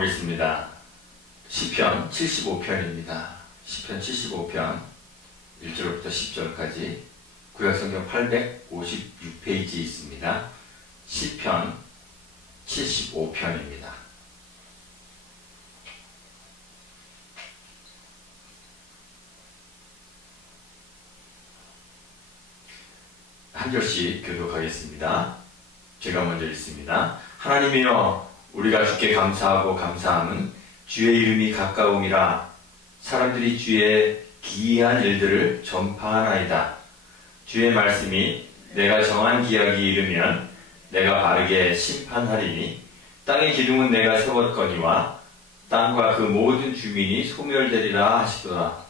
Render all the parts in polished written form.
보겠습니다. 시편 75편입니다. 시편 75편 1절부터 10절까지 구약성경 856페이지에 있습니다. 시편 75편입니다. 한 절씩 교독하겠습니다. 제가 먼저 읽습니다. 하나님이여, 우리가 주께 감사하고 감사함은 주의 이름이 가까움이라. 사람들이 주의 기이한 일들을 전파하나이다. 주의 말씀이 내가 정한 기약이 이르면 내가 바르게 심판하리니 땅의 기둥은 내가 세웠거니와 땅과 그 모든 주민이 소멸되리라 하시더라.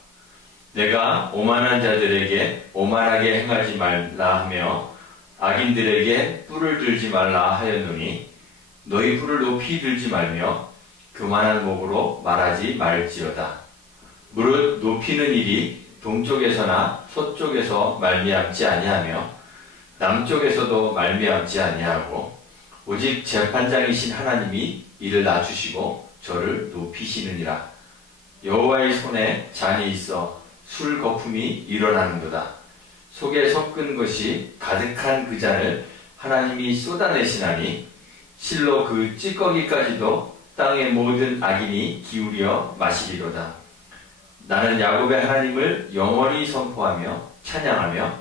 내가 오만한 자들에게 오만하게 행하지 말라 하며 악인들에게 뿔을 들지 말라 하였노니 너희 뿔을 높이 들지 말며 교만한 목으로 말하지 말지어다. 무릇 높이는 일이 동쪽에서나 서쪽에서 말미암지 아니하며 남쪽에서도 말미암지 아니하고 오직 재판장이신 하나님이 이를 낮추시고 저를 높이시느니라. 여호와의 손에 잔이 있어 술 거품이 일어나는도다. 속에 섞은 것이 가득한 그 잔을 하나님이 쏟아내시나니 실로 그 찌꺼기까지도 땅의 모든 악인이 기울여 마시리로다. 나는 야곱의 하나님을 영원히 선포하며 찬양하며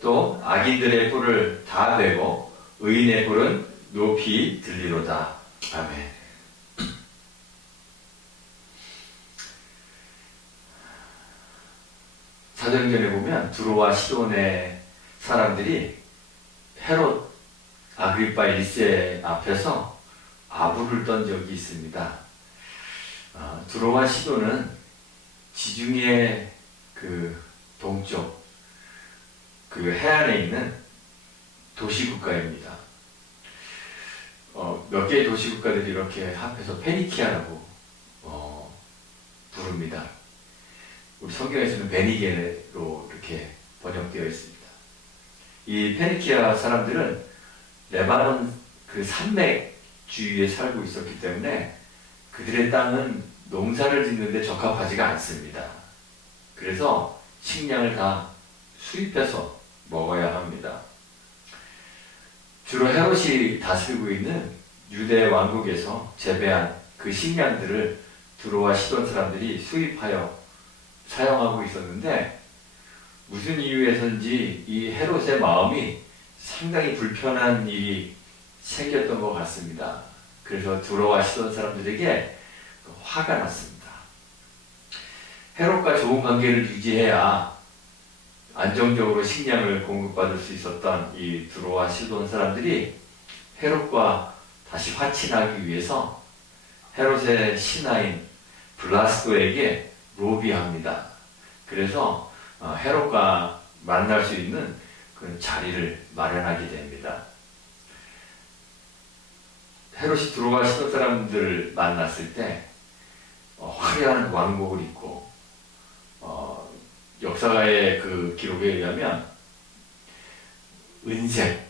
또 악인들의 뿔을 다 베고 의인의 뿔은 높이 들리로다. 아멘. 사도행전에 보면 두로와 시돈의 사람들이 헤롯 아그리파 1세 앞에서 아부를 떤 적이 있습니다. 두로와 시돈은 지중해 그 동쪽 그 해안에 있는 도시국가입니다. 몇 개의 도시국가들이 이렇게 합해서 페니키아라고 부릅니다. 우리 성경에서는 베니게로 이렇게 번역되어 있습니다. 이 페니키아 사람들은 레바논 그 산맥 주위에 살고 있었기 때문에 그들의 땅은 농사를 짓는데 적합하지가 않습니다. 그래서 식량을 다 수입해서 먹어야 합니다. 주로 헤롯이 다스리고 있는 유대 왕국에서 재배한 그 식량들을 두로와 시돈 사람들이 수입하여 사용하고 있었는데 무슨 이유에서인지 이 헤롯의 마음이 상당히 불편한 일이 생겼던 것 같습니다. 그래서 두로와 시돈 사람들에게 화가 났습니다. 헤롯과 좋은 관계를 유지해야 안정적으로 식량을 공급받을 수 있었던 이 두로와 시돈 사람들이 헤롯과 다시 화친하기 위해서 헤롯의 신하인 블라스도에게 로비합니다. 그래서 헤롯과 만날 수 있는 그런 자리를 마련하게 됩니다. 헤롯이 두로와 시돈 사람들을 만났을 때 화려한 왕복을 입고 역사가의 그 기록에 의하면 은색,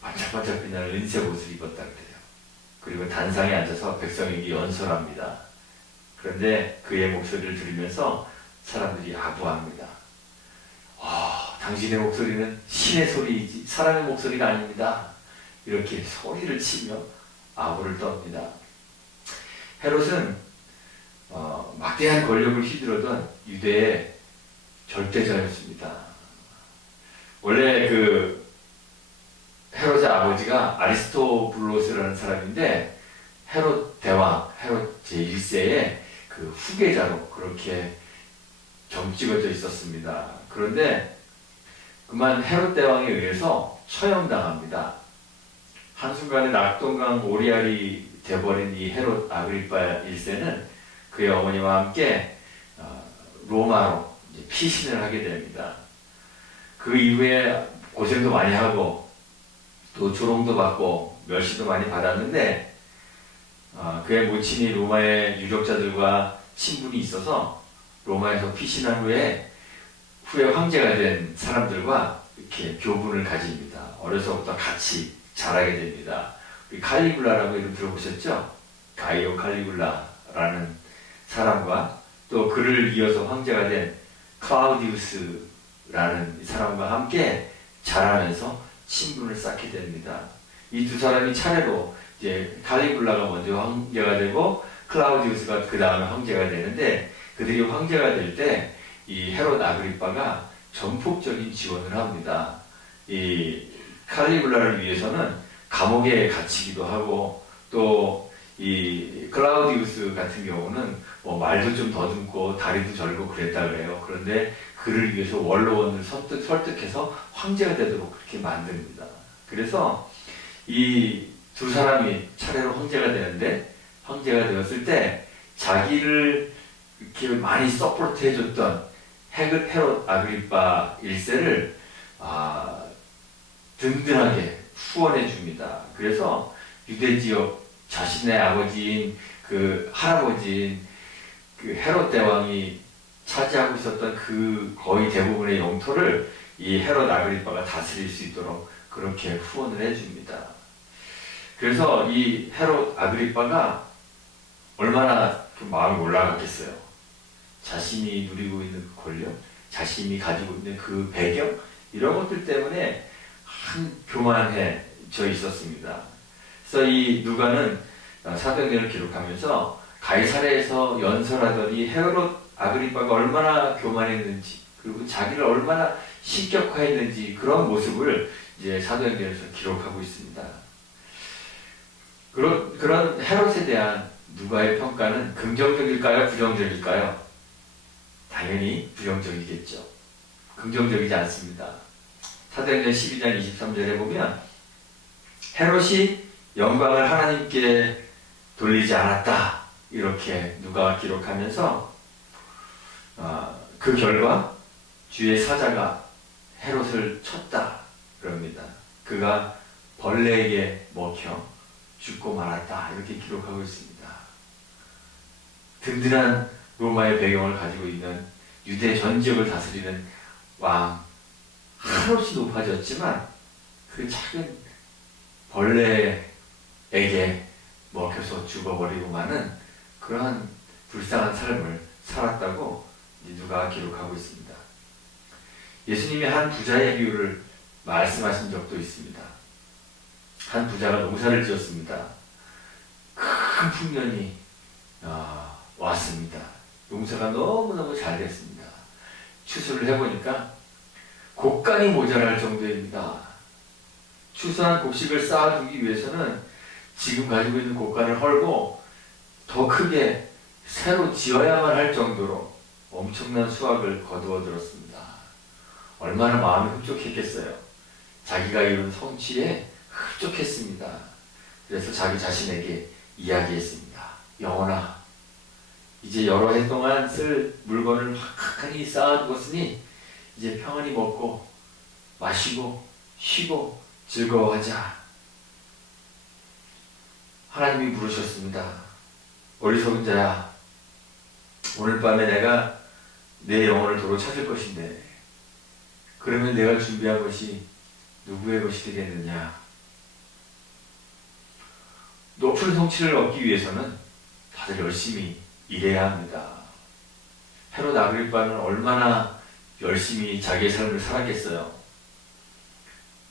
반짝반짝 빛나는 은색 옷을 입었다 그래요. 그리고 단상에 앉아서 백성에게 연설합니다. 그런데 그의 목소리를 들으면서 사람들이 아부합니다. 당신의 목소리는 신의 소리이지 사람의 목소리가 아닙니다. 이렇게 소리를 치며 아부를 떱니다. 헤롯은 막대한 권력을 휘두르던 유대의 절대자였습니다. 원래 그 헤롯의 아버지가 아리스토블로스라는 사람인데 헤롯 대왕, 헤롯 제1세의 그 후계자로 그렇게 점찍어져 있었습니다. 그런데 그만 헤롯 대왕에 의해서 처형당합니다. 한순간에 낙동강 오리알이 돼버린 이 헤롯 아그리파 1세는 그의 어머니와 함께 로마로 피신을 하게 됩니다. 그 이후에 고생도 많이 하고 또 조롱도 받고 멸시도 많이 받았는데 그의 모친이 로마의 유력자들과 친분이 있어서 로마에서 피신한 후에 황제가 된 사람들과 이렇게 교분을 가집니다. 어려서부터 같이 자라게 됩니다. 우리 칼리굴라라고 이름 들어보셨죠? 가이오 칼리굴라라는 사람과 또 그를 이어서 황제가 된 클라우디우스라는 사람과 함께 자라면서 친분을 쌓게 됩니다. 이 두 사람이 차례로 이제 칼리굴라가 먼저 황제가 되고 클라우디우스가 그 다음에 황제가 되는데, 그들이 황제가 될 때 이 헤롯 아그리빠가 전폭적인 지원을 합니다. 이 칼리굴라를 위해서는 감옥에 갇히기도 하고, 또 이 클라우디우스 같은 경우는 뭐 말도 좀 더듬고 다리도 절고 그랬다 그래요. 그런데 그를 위해서 원로원을 설득해서 황제가 되도록 그렇게 만듭니다. 그래서 이 두 사람이 차례로 황제가 되는데, 황제가 되었을 때 자기를 이렇게 많이 서포트 해줬던 헤롯 아그리빠 1세를 든든하게 후원해 줍니다. 그래서 유대 지역 자신의 아버지인 그 할아버지인 그 헤롯 대왕이 차지하고 있었던 그 거의 대부분의 영토를 이 헤롯 아그리빠가 다스릴 수 있도록 그렇게 후원을 해줍니다. 그래서 이 헤롯 아그리빠가 얼마나 그 마음이 올라갔겠어요. 자신이 누리고 있는 그 권력, 자신이 가지고 있는 그 배경, 이런 것들 때문에 한 교만해져 있었습니다. 그래서 이 누가는 사도행전을 기록하면서 가이사랴에서 연설하더니 헤롯 아그리빠가 얼마나 교만했는지, 그리고 자기를 얼마나 신격화했는지, 그런 모습을 이제 사도행전에서 기록하고 있습니다. 그런 헤롯에 대한 누가의 평가는 긍정적일까요? 부정적일까요? 당연히 부정적이겠죠. 긍정적이지 않습니다. 사도행전 12장 23절에 보면 헤롯이 영광을 하나님께 돌리지 않았다, 이렇게 누가가 기록하면서 그 결과 주의 사자가 헤롯을 쳤다 그럽니다. 그가 벌레에게 먹혀 죽고 말았다, 이렇게 기록하고 있습니다. 든든한 로마의 배경을 가지고 있는 유대 전 지역을 다스리는 왕 한없이 높아졌지만 그 작은 벌레에게 먹혀서 죽어버리고 마는 그러한 불쌍한 삶을 살았다고 누가 기록하고 있습니다. 예수님이 한 부자의 비유를 말씀하신 적도 있습니다. 한 부자가 농사를 지었습니다. 큰 풍년이 왔습니다. 농사가 너무너무 잘 됐습니다. 추수를 해보니까 곡간이 모자랄 정도입니다. 추수한 곡식을 쌓아두기 위해서는 지금 가지고 있는 곡간을 헐고 더 크게 새로 지어야만 할 정도로 엄청난 수확을 거두어 들었습니다. 얼마나 마음이 흡족했겠어요. 자기가 이룬 성취에 흡족했습니다. 그래서 자기 자신에게 이야기했습니다. 영혼아, 이제 여러 해 동안 쓸 물건을 확하니 쌓아두었으니 이제 평안히 먹고 마시고 쉬고 즐거워하자. 하나님이 물으셨습니다. 어리석은 자야, 오늘 밤에 내가 내 영혼을 도로 찾을 것인데 그러면 내가 준비한 것이 누구의 것이 되겠느냐? 높은 성취를 얻기 위해서는 다들 열심히 일해야 합니다. 헤롯 아그리빠는 얼마나 열심히 자기의 삶을 살았겠어요.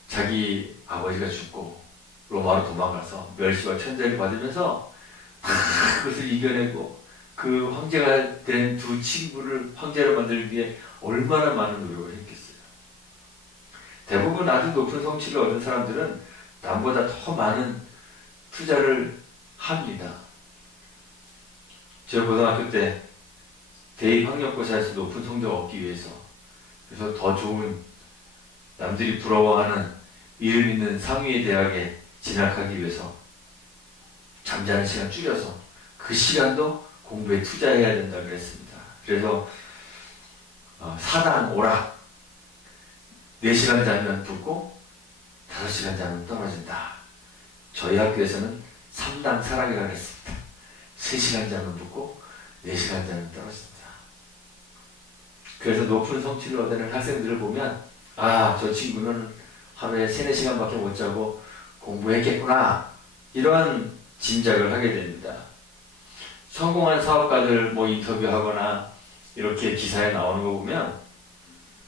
자기 아버지가 죽고 로마로 도망가서 멸시와 천대를 받으면서 그것을 이겨내고 그 황제가 된 두 친구를 황제로 만들기 위해 얼마나 많은 노력을 했겠어요. 대부분 아주 높은 성취를 얻은 사람들은 남보다 더 많은 투자를 합니다. 제가 고등학교 때 대입학력고사에서 높은 성적 얻기 위해서, 그래서 더 좋은 남들이 부러워하는 이름 있는 상위의 대학에 진학하기 위해서 잠자는 시간 줄여서 그 시간도 공부에 투자해야 된다 그랬습니다. 그래서 사당 오락 4시간 자면 붙고 5시간 자면 떨어진다. 저희 학교에서는 3당 사랑이라고 했습니다. 3시간 자면 붙고 4시간 자면 떨어진다. 그래서 높은 성취를 얻는 학생들을 보면 저 친구는 하루에 3-4시간밖에 못 자고 공부했겠구나, 이런 짐작을 하게 됩니다. 성공한 사업가들 뭐 인터뷰하거나 이렇게 기사에 나오는 거 보면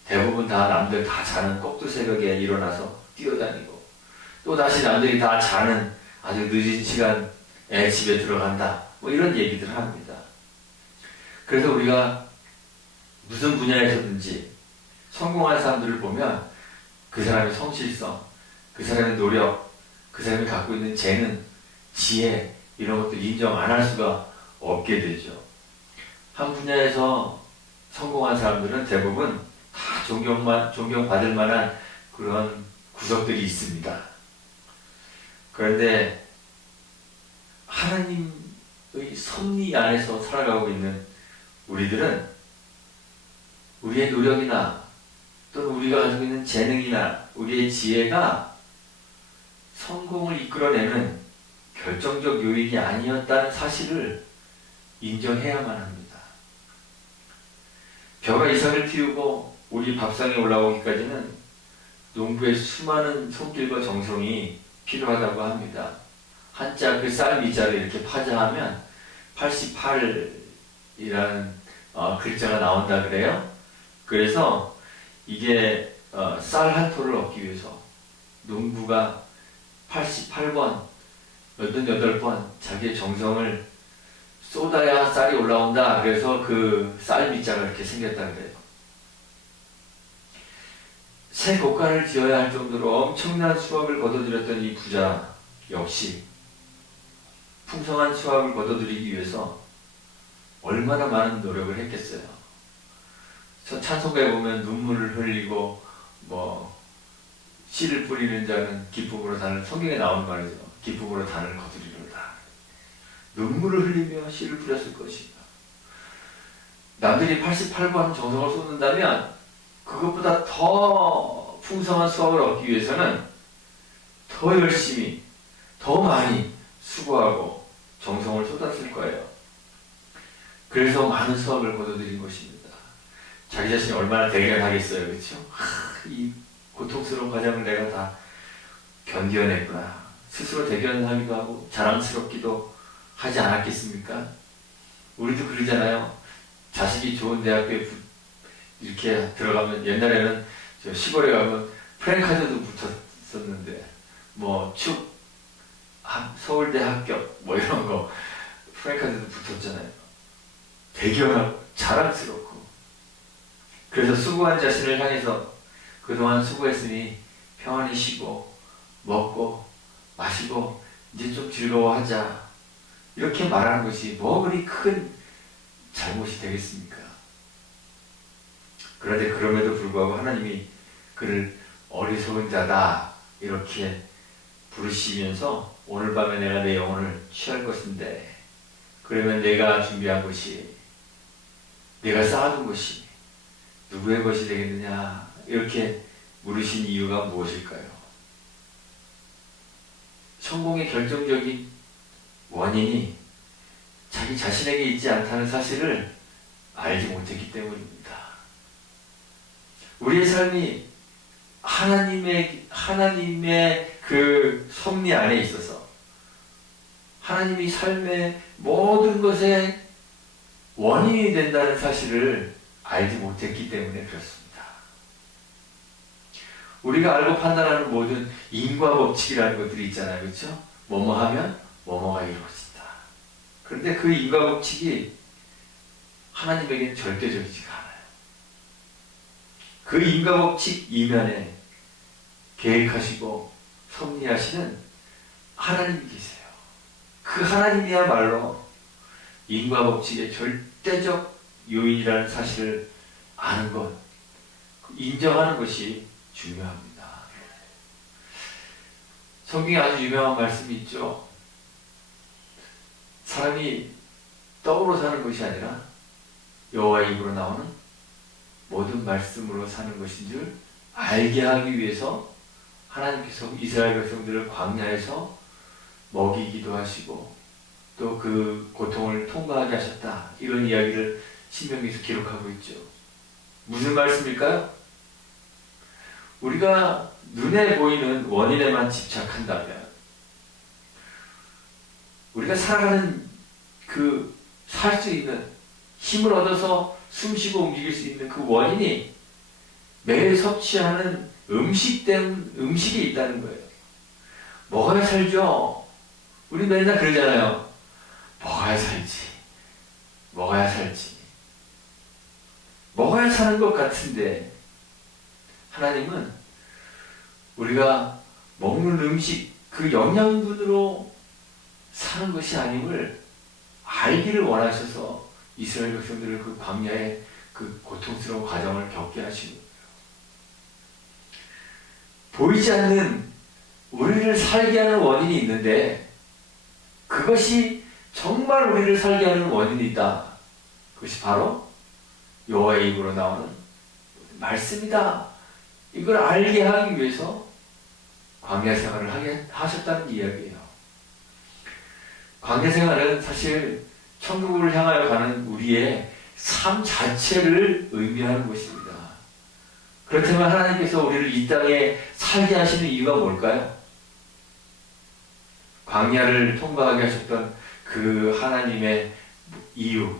대부분 다 남들 다 자는 꼭두새벽에 일어나서 뛰어다니고 또 다시 남들이 다 자는 아주 늦은 시간에 집에 들어간다. 뭐 이런 얘기들을 합니다. 그래서 우리가 무슨 분야에서든지 성공한 사람들을 보면 그 사람의 성실성, 그 사람의 노력, 그 사람이 갖고 있는 재능, 지혜 이런 것들 인정 안 할 수가 없게 되죠. 한 분야에서 성공한 사람들은 대부분 다 존경받을 만한 그런 구석들이 있습니다. 그런데 하나님의 섭리 안에서 살아가고 있는 우리들은 우리의 노력이나 또는 우리가 가지고 있는 재능이나 우리의 지혜가 성공을 이끌어내는 결정적 요인이 아니었다는 사실을 인정해야만 합니다. 벼가 이삭을 틔우고 우리 밥상에 올라오기까지는 농부의 수많은 손길과 정성이 필요하다고 합니다. 한자 그 쌀 미자를 이렇게 파자하면 88이라는 글자가 나온다 그래요. 그래서 이게 쌀 한 토를 얻기 위해서 농부가 88번, 88번 자기의 정성을 쏟아야 쌀이 올라온다. 그래서 그 쌀 밑자가 이렇게 생겼다 그래요. 새 곡간을 지어야 할 정도로 엄청난 수확을 거둬들였던 이 부자 역시 풍성한 수확을 거둬들이기 위해서 얼마나 많은 노력을 했겠어요. 찬송가에 보면 눈물을 흘리고 뭐 씨를 뿌리는 자는 기쁨으로 단을, 성경에 나오는 말이죠. 기쁨으로 단을 거두리로다. 눈물을 흘리며 씨를 뿌렸을 것이다. 남들이 88번 정성을 쏟는다면 그것보다 더 풍성한 수확을 얻기 위해서는 더 열심히, 더 많이 수고하고 정성을 쏟았을 거예요. 그래서 많은 수확을 거둬들인 것입니다. 자기 자신이 얼마나 대견하겠어요. 그렇죠? 이 고통스러운 과정을 내가 다 견뎌냈구나. 스스로 대견하기도 하고 자랑스럽기도 하지 않았겠습니까? 우리도 그러잖아요. 자식이 좋은 대학교에 이렇게 들어가면, 옛날에는 저 시골에 가면 프랜카드도 붙었었는데 뭐 서울대 합격 뭐 이런 거 프랜카드도 붙었잖아요. 대견하고 자랑스럽고. 그래서 수고한 자신을 향해서 그동안 수고했으니 평안히 쉬고 먹고 마시고 이제 좀 즐거워하자, 이렇게 말하는 것이 뭐 그리 큰 잘못이 되겠습니까? 그런데 그럼에도 불구하고 하나님이 그를 어리석은 자다 이렇게 부르시면서 오늘 밤에 내가 내 영혼을 취할 것인데, 그러면 내가 준비한 것이, 내가 쌓아둔 것이 누구의 것이 되겠느냐 이렇게 물으신 이유가 무엇일까요? 성공의 결정적인 원인이 자기 자신에게 있지 않다는 사실을 알지 못했기 때문입니다. 우리의 삶이 하나님의 그 섭리 안에 있어서 하나님이 삶의 모든 것의 원인이 된다는 사실을 알지 못했기 때문에 그렇습니다. 우리가 알고 판단하는 모든 인과 법칙이라는 것들이 있잖아요. 그렇죠? 뭐뭐 하면 뭐뭐가 이루어진다. 그런데 그 인과 법칙이 하나님에게는 절대적이지가 않아요. 그 인과 법칙 이면에 계획하시고 섭리하시는 하나님이 계세요. 그 하나님이야말로 인과 법칙의 절대적 요인이라는 사실을 아는 것, 인정하는 것이 중요합니다. 성경에 아주 유명한 말씀이 있죠. 사람이 떡으로 사는 것이 아니라 여호와의 입으로 나오는 모든 말씀으로 사는 것인 줄 알게 하기 위해서 하나님께서 이스라엘 백성들을 광야에서 먹이기도 하시고 또 그 고통을 통과하게 하셨다. 이런 이야기를 신명기에서 기록하고 있죠. 무슨 말씀일까요? 우리가 눈에 보이는 원인에만 집착한다면, 우리가 살아가는 그 살 수 있는, 힘을 얻어서 숨쉬고 움직일 수 있는 그 원인이 매일 섭취하는 음식이 있다는 거예요. 먹어야 살죠. 우리 맨날 그러잖아요. 먹어야 살지. 먹어야 살지. 먹어야 사는 것 같은데, 하나님은 우리가 먹는 음식, 그 영양분으로 사는 것이 아님을 알기를 원하셔서 이스라엘 백성들을 그 광야의 그 고통스러운 과정을 겪게 하시는 거예요. 보이지 않는 우리를 살게 하는 원인이 있는데, 그것이 정말 우리를 살게 하는 원인이 있다. 그것이 바로 여호와의 입으로 나오는 말씀이다. 이걸 알게 하기 위해서 광야 생활을 하게 하셨다는 이야기예요. 광야 생활은 사실 천국을 향하여 가는 우리의 삶 자체를 의미하는 것입니다. 그렇다면 하나님께서 우리를 이 땅에 살게 하시는 이유가 뭘까요? 광야를 통과하게 하셨던 그 하나님의 이유,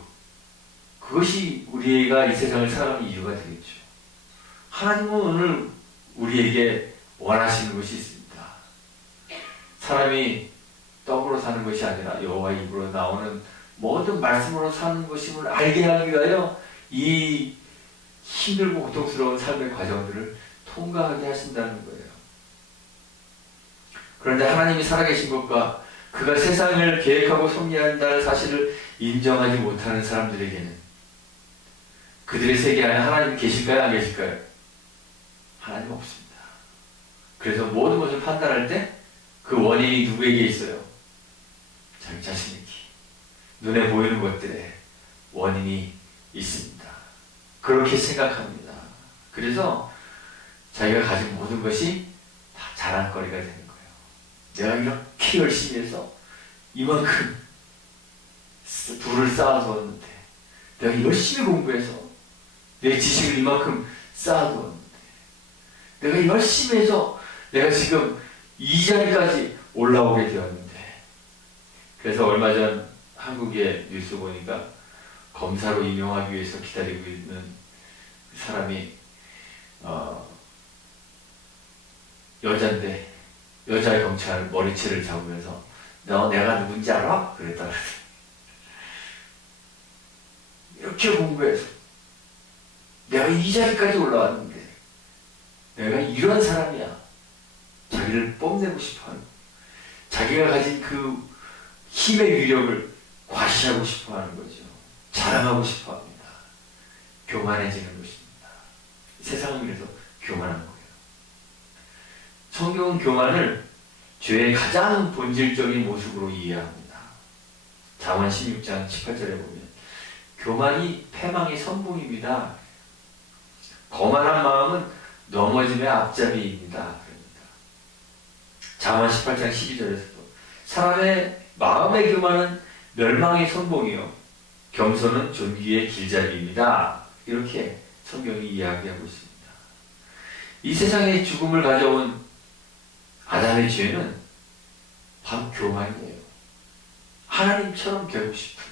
그것이 우리가 이 세상을 살아가는 이유가 되겠죠. 하나님은 오늘 우리에게 원하시는 것이 있습니다. 사람이 떡으로 사는 것이 아니라 여호와의 입으로 나오는 모든 말씀으로 사는 것임을 알게 하기 위하여 이 힘들고 고통스러운 삶의 과정들을 통과하게 하신다는 거예요. 그런데 하나님이 살아계신 것과 그가 세상을 계획하고 섭리한다는 사실을 인정하지 못하는 사람들에게는 그들의 세계 안에 하나님 계실까요? 안 계실까요? 하나님 없습니다. 그래서 모든 것을 판단할 때 그 원인이 누구에게 있어요? 자기 자신에게. 눈에 보이는 것들에 원인이 있습니다. 그렇게 생각합니다. 그래서 자기가 가진 모든 것이 다 자랑거리가 되는 거예요. 내가 이렇게 열심히 해서 이만큼 부를 쌓아두었는데, 내가 열심히 공부해서 내 지식을 이만큼 쌓아두었는데, 내가 열심히 해서 내가 지금 이 자리까지 올라오게 되었는데. 그래서 얼마 전 한국의 뉴스 보니까 검사로 임용하기 위해서 기다리고 있는 사람이 여잔데, 여자 경찰 머리채를 잡으면서 너 내가 누군지 알아? 그랬다가 이렇게 공부해서 내가 이 자리까지 올라왔는데 내가 이런 사람이야. 자기를 뽐내고 싶어하는, 자기가 가진 그 힘의 위력을 과시하고 싶어하는 거죠. 자랑하고 싶어합니다. 교만해지는 것입니다. 세상은 그래서 교만한 거예요. 성경은 교만을 죄의 가장 본질적인 모습으로 이해합니다. 잠언 16장 18절에 보면 교만이 패망의 선봉입니다. 거만한 마음은 넘어짐의 앞잡이입니다. 잠언 18장 12절에서도 사람의 마음의 교만은 멸망의 선봉이요 겸손은 존귀의 길잡이입니다. 이렇게 성경이 이야기하고 있습니다. 이 세상에 죽음을 가져온 아담의 죄는 바로 교만이에요. 하나님처럼 되고 싶은,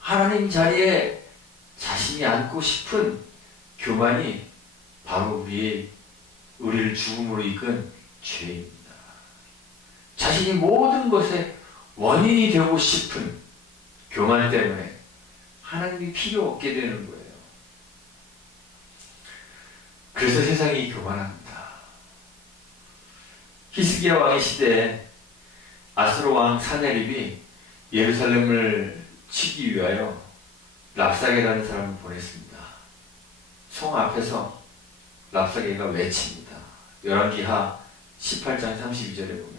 하나님 자리에 자신이 앉고 싶은 교만이 바로 우리를 죽음으로 이끈 죄입니다. 자신이 모든 것의 원인이 되고 싶은 교만 때문에 하나님이 필요 없게 되는 거예요. 그래서 세상이 교만합니다. 히스기야 왕의 시대에 아수르 왕 사네립이 예루살렘을 치기 위하여 랍사게라는 사람을 보냈습니다. 성 앞에서 랍사게가 외칩니다. 열왕기하 18장 32절에 보면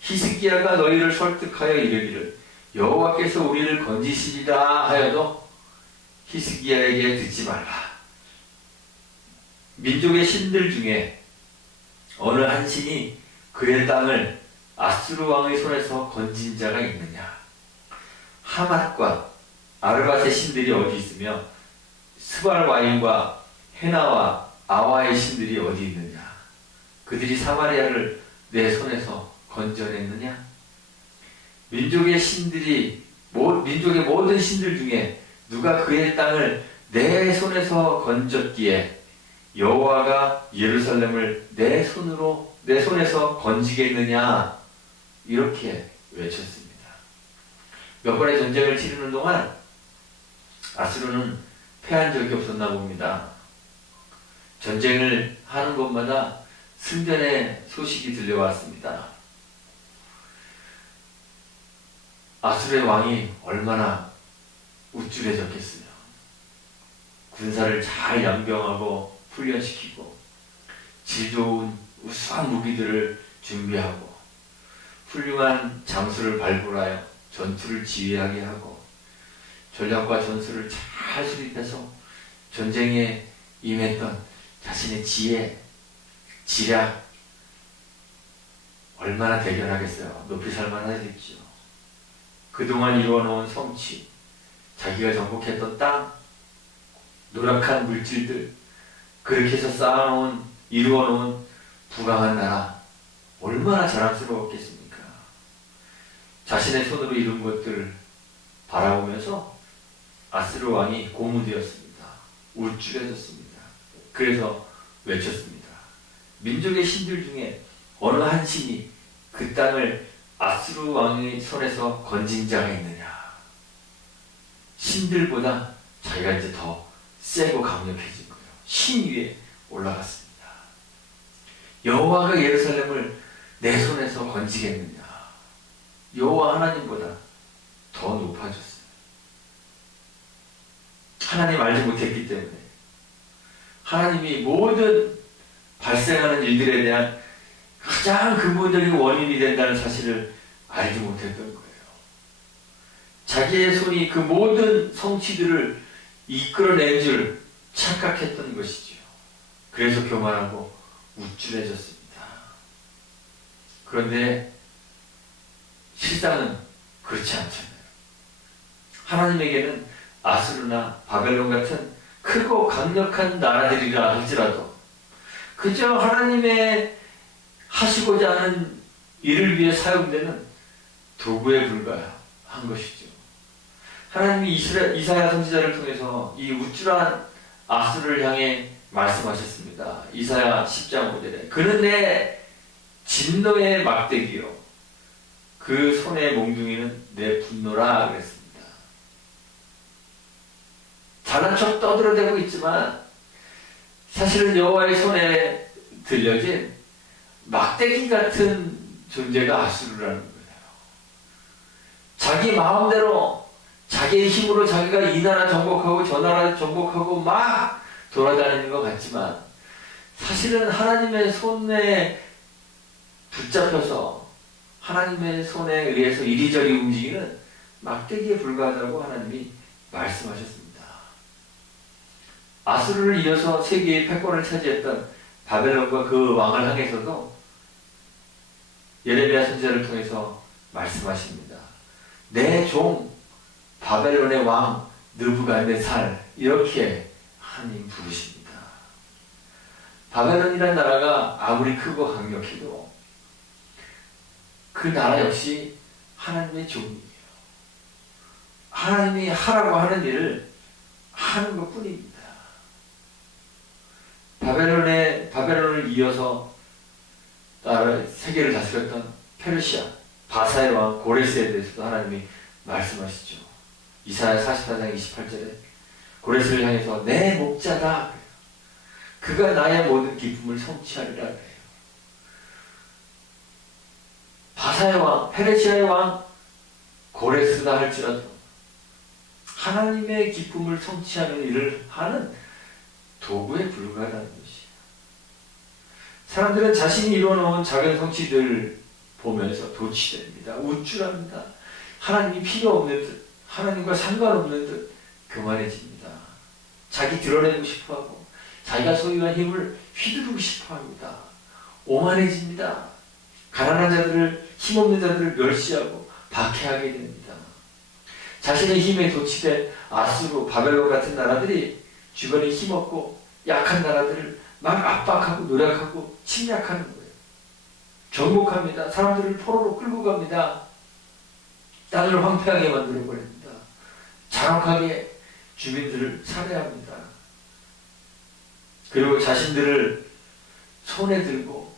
히스기야가 너희를 설득하여 이르기를 여호와께서 우리를 건지시리라 하여도 히스기야에게 듣지 말라. 민족의 신들 중에 어느 한 신이 그의 땅을 아수르 왕의 손에서 건진 자가 있느냐? 하맛과 아르밧의 신들이 어디 있으며 스발와임과 헤나와 아와의 신들이 어디 있느냐? 그들이 사마리아를 내 손에서 건져냈느냐? 민족의 신들이 민족의 모든 신들 중에 누가 그의 땅을 내 손에서 건졌기에 여호와가 예루살렘을 내 손에서 건지겠느냐, 이렇게 외쳤습니다. 몇 번의 전쟁을 치르는 동안 아수르는 패한 적이 없었나 봅니다. 전쟁을 하는 곳마다 승전의 소식이 들려왔습니다. 아수르의 왕이 얼마나 우쭐해졌겠어요. 군사를 잘 양병하고 훈련시키고 질 좋은 우수한 무기들을 준비하고 훌륭한 장수를 발굴하여 전투를 지휘하게 하고 전략과 전술을 잘 수립해서 전쟁에 임했던 자신의 지혜, 지략, 얼마나 대견하겠어요. 높이 살만하겠죠. 그동안 이루어놓은 성취, 자기가 정복했던 땅, 노력한 물질들, 그렇게 해서 이루어놓은 부강한 나라, 얼마나 자랑스러웠겠습니까? 자신의 손으로 이룬 것들을 바라보면서 아수르 왕이 고무되었습니다. 우쭐해졌습니다. 그래서 외쳤습니다. 민족의 신들 중에 어느 한 신이 그 땅을 아수르 왕의 손에서 건진 자가 있느냐. 신들보다 자기가 이제 더 세고 강력해진 거예요. 신 위에 올라갔습니다. 여호와가 예루살렘을 내 손에서 건지겠느냐. 여호와 하나님보다 더 높아졌어요. 하나님 알지 못했기 때문에 하나님이 모든 발생하는 일들에 대한 가장 근본적인 원인이 된다는 사실을 알지 못했던 거예요. 자기의 손이 그 모든 성취들을 이끌어낸 줄 착각했던 것이죠. 그래서 교만하고 우쭐해졌습니다. 그런데 실상은 그렇지 않잖아요. 하나님에게는 아수르나 바벨론 같은 크고 강력한 나라들이라 할지라도 그저 하나님의 하시고자 하는 일을 위해 사용되는 도구에 불과한 것이죠. 하나님이 이사야 선지자를 통해서 이 우쭐한 아수르를 향해 말씀하셨습니다. 이사야 10장 5절에 그는 내 진노의 막대기요 그 손의 몽둥이는 내 분노라 그랬습니다. 잘난 척 떠들어대고 있지만 사실은 여호와의 손에 들려진 막대기 같은 존재가 아수르라는 거예요. 자기 마음대로 자기의 힘으로 자기가 이 나라 정복하고 저 나라 정복하고 막 돌아다니는 것 같지만 사실은 하나님의 손에 붙잡혀서 하나님의 손에 의해서 이리저리 움직이는 막대기에 불과하다고 하나님이 말씀하셨습니다. 아수르를 이어서 세계의 패권을 차지했던 바벨론과 그 왕을 향해서도 예레미야 선지자를 통해서 말씀하십니다. 내 종 바벨론의 왕 느부갓네살 이렇게 하나님 부르십니다. 바벨론이라는 나라가 아무리 크고 강력해도 그 나라 역시 하나님의 종이에요. 하나님이 하라고 하는 일을 하는 것 뿐입니다. 바벨론을 이어서 세계를 다스렸던 페르시아, 바사의 왕 고레스에 대해서도 하나님이 말씀하시죠. 이사야 44장 28절에 고레스를 향해서 내 목자다. 그가 나의 모든 기쁨을 성취하리라 그래요. 바사의 왕, 페르시아의 왕 고레스다 할지라도 하나님의 기쁨을 성취하는 일을 하는 도구에 불과하다는 것이에요. 사람들은 자신이 이루어놓은 작은 성취들을 보면서 도취됩니다. 우쭐합니다. 하나님이 필요 없는 듯, 하나님과 상관없는 듯 교만해집니다. 자기 드러내고 싶어하고 자기가 소유한 힘을 휘두르고 싶어합니다. 오만해집니다. 가난한 자들을, 힘없는 자들을 멸시하고 박해하게 됩니다. 자신의 힘에 도취된 아수르, 바벨론 같은 나라들이 주변에 힘없고 약한 나라들을 막 압박하고 노력하고 침략하는 거예요. 정복합니다. 사람들을 포로로 끌고 갑니다. 땅을 황폐하게 만들어 버립니다. 잔혹하게 주민들을 살해합니다. 그리고 자신들을 손에 들고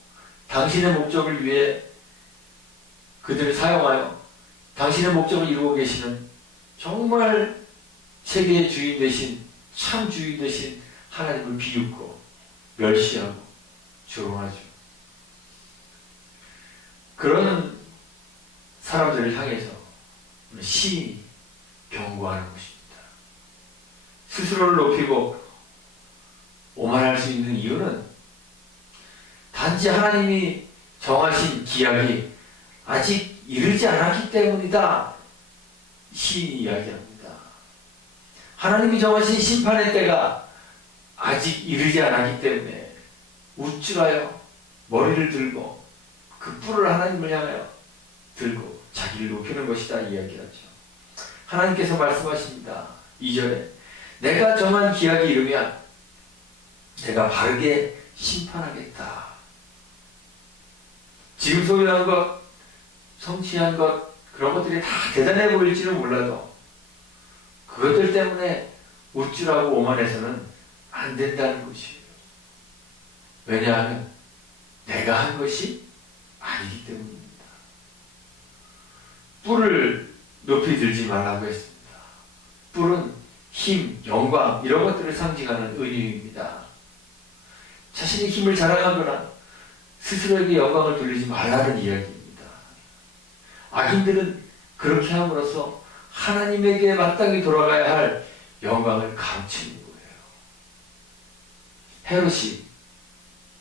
당신의 목적을 위해 그들을 사용하여 당신의 목적을 이루고 계시는 정말 세계의 주인 되신 참 주인 되신 하나님을 비웃고 멸시하고 조롱하죠. 그런 사람들을 향해서 시인이 경고하는 것입니다. 스스로를 높이고 오만할 수 있는 이유는 단지 하나님이 정하신 기약이 아직 이르지 않았기 때문이다. 시인이 이야기합니다. 하나님이 정하신 심판의 때가 아직 이르지 않았기 때문에 우쭐하여 머리를 들고 그 뿔을 하나님을 향하여 들고 자기를 높이는 것이다 이야기하죠. 하나님께서 말씀하십니다. 2절에 내가 정한 기약이 이르면 내가 바르게 심판하겠다. 지금 소유한 것, 성취한 것, 그런 것들이 다 대단해 보일지는 몰라도 그것들 때문에 우쭐하고 오만해서는 안 된다는 것이에요. 왜냐하면 내가 한 것이 아니기 때문입니다. 뿔을 높이 들지 말라고 했습니다. 뿔은 힘, 영광 이런 것들을 상징하는 은유입니다. 자신의 힘을 자랑하거나 스스로에게 영광을 돌리지 말라는 이야기입니다. 악인들은 그렇게 함으로써 하나님에게 마땅히 돌아가야 할 영광을 감추는 거예요. 헤롯이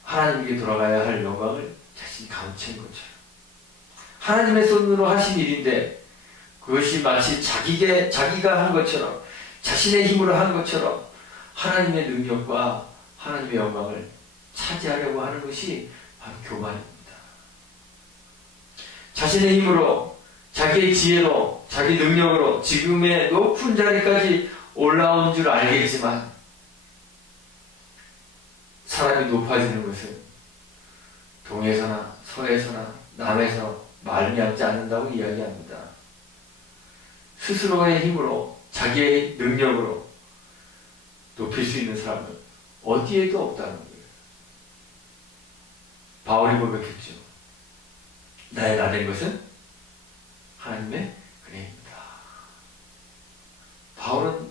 하나님에게 돌아가야 할 영광을 자신이 감춘 것처럼 하나님의 손으로 하신 일인데 그것이 마치 자기가 한 것처럼 자신의 힘으로 한 것처럼 하나님의 능력과 하나님의 영광을 차지하려고 하는 것이 바로 교만입니다. 자신의 힘으로 자기의 지혜로 자기 능력으로 지금의 높은 자리까지 올라온 줄 알겠지만 사람이 높아지는 것은 동에서나 서에서나 남에서 말미암지 않는다고 이야기합니다. 스스로의 힘으로 자기의 능력으로 높일 수 있는 사람은 어디에도 없다는 거예요. 바울이 고백했죠. 나의 나된 것은 하나님의 은혜입니다. 바울은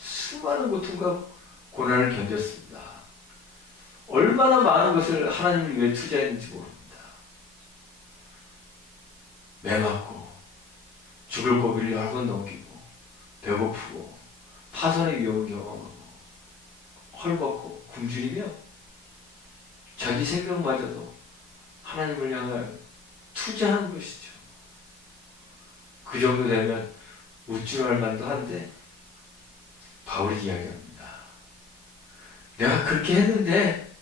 수많은 고통과 고난을 견뎠습니다. 얼마나 많은 것을 하나님을 위해 투자했는지 모릅니다. 매맞고 죽을 고비를 여러 번 넘기고 배고프고 파선의 위험을 경험하고 헐벗고 굶주리며 자기 생명마저도 하나님을 향하여 투자하는 것이죠. 그 정도 되면 우쭐할 만도 한데 바울이 이야기합니다. 내가 그렇게 했는데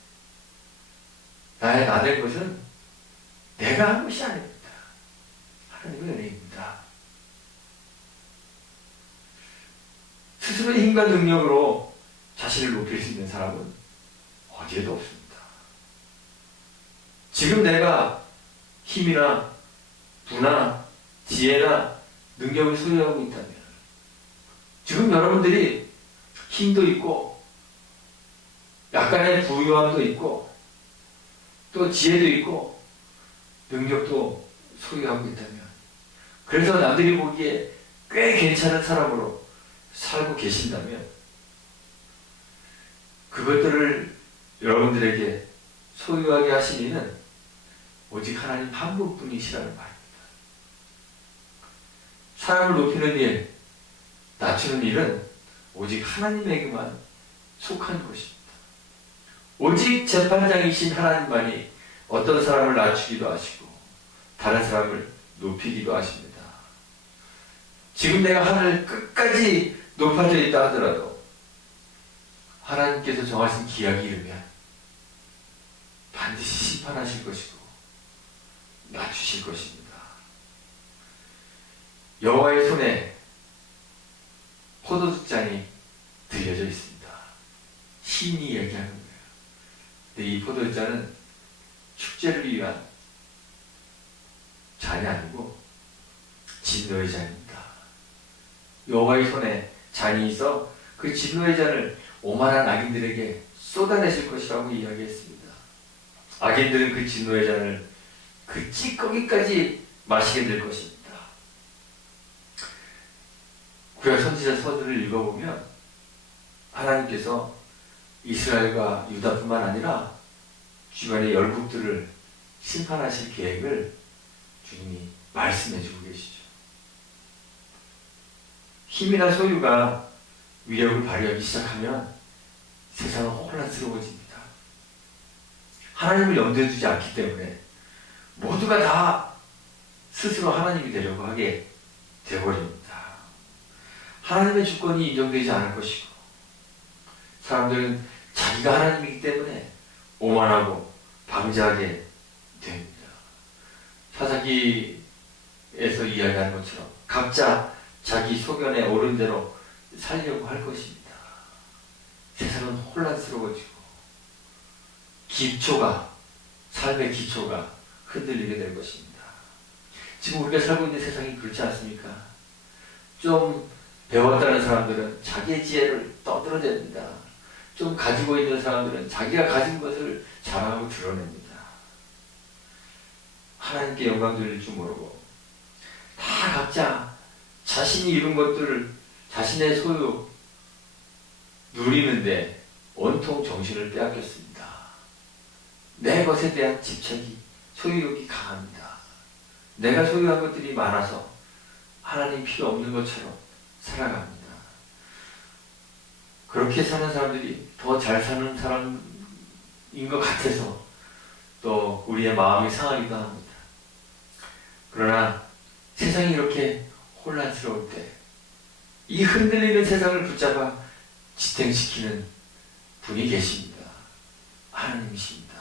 나의 나된 것은 내가 한 것이 아닙니다. 하나님의 은혜입니다. 스스로의 힘과 능력으로 자신을 높일 수 있는 사람은 어디에도 없습니다. 지금 내가 힘이나 부나 지혜나 능력을 소유하고 있다면 지금 여러분들이 힘도 있고 약간의 부유함도 있고 또 지혜도 있고 능력도 소유하고 있다면 그래서 남들이 보기에 꽤 괜찮은 사람으로 살고 계신다면 그것들을 여러분들에게 소유하게 하신 이는 오직 하나님 한 분뿐이시라는 말입니다. 사람을 높이는 일, 낮추는 일은 오직 하나님에게만 속한 것입니다. 오직 재판장이신 하나님만이 어떤 사람을 낮추기도 하시고 다른 사람을 높이기도 하십니다. 지금 내가 하늘 끝까지 높아져 있다 하더라도 하나님께서 정하신 기약이 이르면 반드시 심판하실 것이고 낮추실 것입니다. 여호와의 손에 포도주잔이 들려져 있습니다. 시인이 얘기하는 거예요. 근데 이 포도주잔은 축제를 위한 잔이 아니고 진노의 잔입니다. 여호와의 손에 잔이 있어 그 진노의 잔을 오만한 악인들에게 쏟아내실 것이라고 이야기했습니다. 악인들은 그 진노의 잔을 그 찌꺼기까지 마시게 될 것입니다. 구약 선지자 서들을 읽어보면 하나님께서 이스라엘과 유다뿐만 아니라 주변의 열국들을 심판하실 계획을 주님이 말씀해주고 계시죠. 힘이나 소유가 위력을 발휘하기 시작하면 세상은 혼란스러워집니다. 하나님을 염두에 두지 않기 때문에 모두가 다 스스로 하나님이 되려고 하게 되어버립니다. 하나님의 주권이 인정되지 않을 것이고 사람들은 자기가 하나님이기 때문에 오만하고 방자하게 됩니다. 사사기에서 이야기한 것처럼 각자 자기 소견에 옳은 대로 살려고 할 것입니다. 세상은 혼란스러워지고 삶의 기초가 흔들리게 될 것입니다. 지금 우리가 살고 있는 세상이 그렇지 않습니까? 좀 배웠다는 사람들은 자기의 지혜를 떠들어댑니다. 좀 가지고 있는 사람들은 자기가 가진 것을 자랑하고 드러냅니다. 하나님께 영광 돌릴 줄 모르고 다 각자 자신이 이룬 것들을 자신의 소유 누리는데 온통 정신을 빼앗겼습니다. 내 것에 대한 집착이 소유욕이 강합니다. 내가 소유한 것들이 많아서 하나님 필요 없는 것처럼 살아갑니다. 그렇게 사는 사람들이 더 잘 사는 사람인 것 같아서 또 우리의 마음이 상하기도 합니다. 그러나 세상이 이렇게 혼란스러울 때 이 흔들리는 세상을 붙잡아 지탱시키는 분이 계십니다. 하나님이십니다.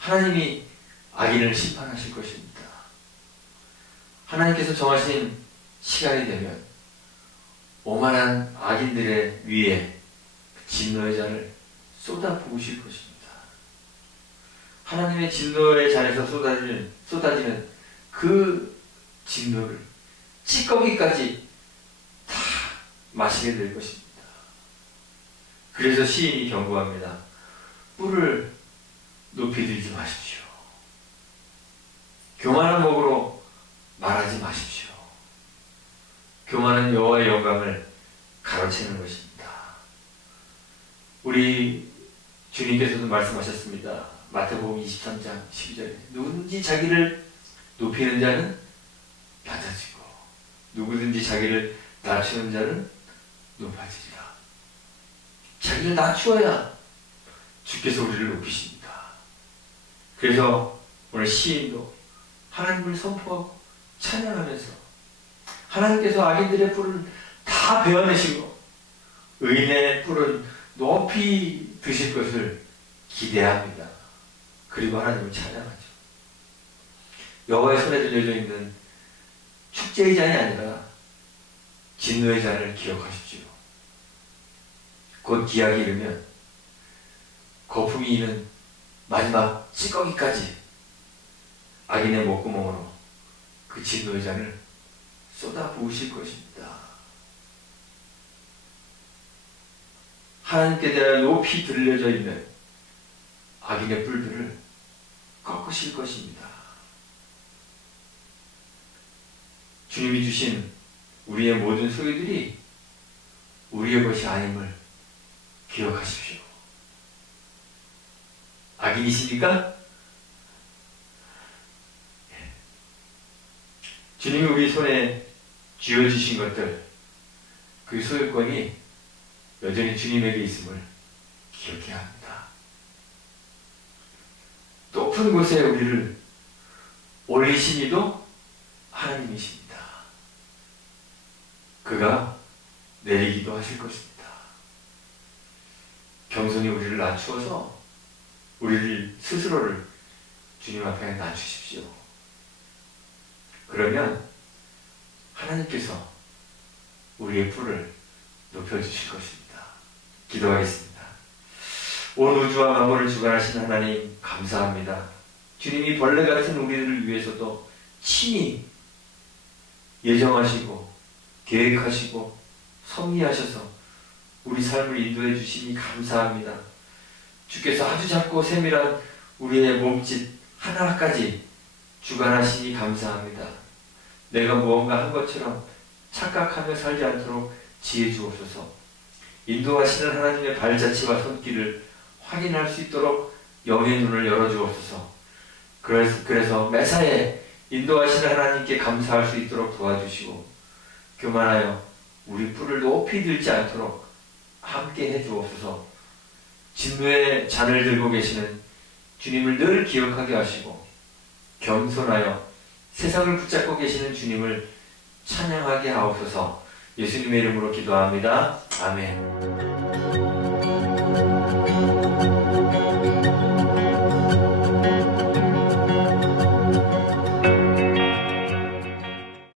하나님이 악인을 심판하실 것입니다. 하나님께서 정하신 시간이 되면 오만한 악인들의 위에 진노의 잔을 쏟아 부으실 것입니다. 하나님의 진노의 잔에서 쏟아지는 그 진노를 찌꺼기까지 다 마시게 될 것입니다. 그래서 시인이 경고합니다. 뿔을 높이 들지 마십시오. 교만한 목으로 말하지 마십시오. 교만은 여호와의 영광을 가로채는 것입니다. 우리 주님께서도 말씀하셨습니다. 마태복음 23장 12절에 누구든지 자기를 높이는 자는 낮아지고 누구든지 자기를 낮추는 자는 높아지리라. 자기를 낮추어야 주께서 우리를 높이십니다. 그래서 오늘 시인도 하나님을 선포하고 찬양하면서 하나님께서 악인들의 뿔을 다 베어내시고 의인의 뿔은 높이 드실 것을 기대합니다. 그리고 하나님을 찬양하죠. 여호와의 손에 들려져 있는 축제의 잔이 아니라 진노의 잔을 기억하십시오. 곧 기약이 이르면 거품이 있는 마지막 찌꺼기까지 악인의 목구멍으로 그 진노의 잔을 쏟아 부으실 것입니다. 하나님께 대하여 높이 들려져 있는 악인의 뿔들을 꺾으실 것입니다. 주님이 주신 우리의 모든 소유들이 우리의 것이 아님을 기억하십시오. 악인이십니까? 주님이 우리 손에 쥐어주신 것들, 그 소유권이 여전히 주님에게 있음을 기억해야 합니다. 높은 곳에 우리를 올리신 이도 하나님이십니다. 그가 내리기도 하실 것입니다. 겸손히 우리를 낮추어서 우리를 스스로를 주님 앞에 낮추십시오. 그러면 하나님께서 우리의 뿔을 높여주실 것입니다. 기도하겠습니다. 온 우주와 만물을 주관하신 하나님 감사합니다. 주님이 벌레 같은 우리들을 위해서도 친히 예정하시고 계획하시고 섭리하셔서 우리 삶을 인도해 주시니 감사합니다. 주께서 아주 작고 세밀한 우리의 몸짓 하나하나까지 주관하시니 감사합니다. 내가 무언가 한 것처럼 착각하며 살지 않도록 지혜 주옵소서. 인도하시는 하나님의 발자취와 손길을 확인할 수 있도록 영의 눈을 열어주옵소서. 그래서 매사에 인도하시는 하나님께 감사할 수 있도록 도와주시고 교만하여 우리 뿔을 높이 들지 않도록 함께 해주옵소서. 진노의 잔을 들고 계시는 주님을 늘 기억하게 하시고 겸손하여 세상을 붙잡고 계시는 주님을 찬양하게 하옵소서. 예수님의 이름으로 기도합니다. 아멘.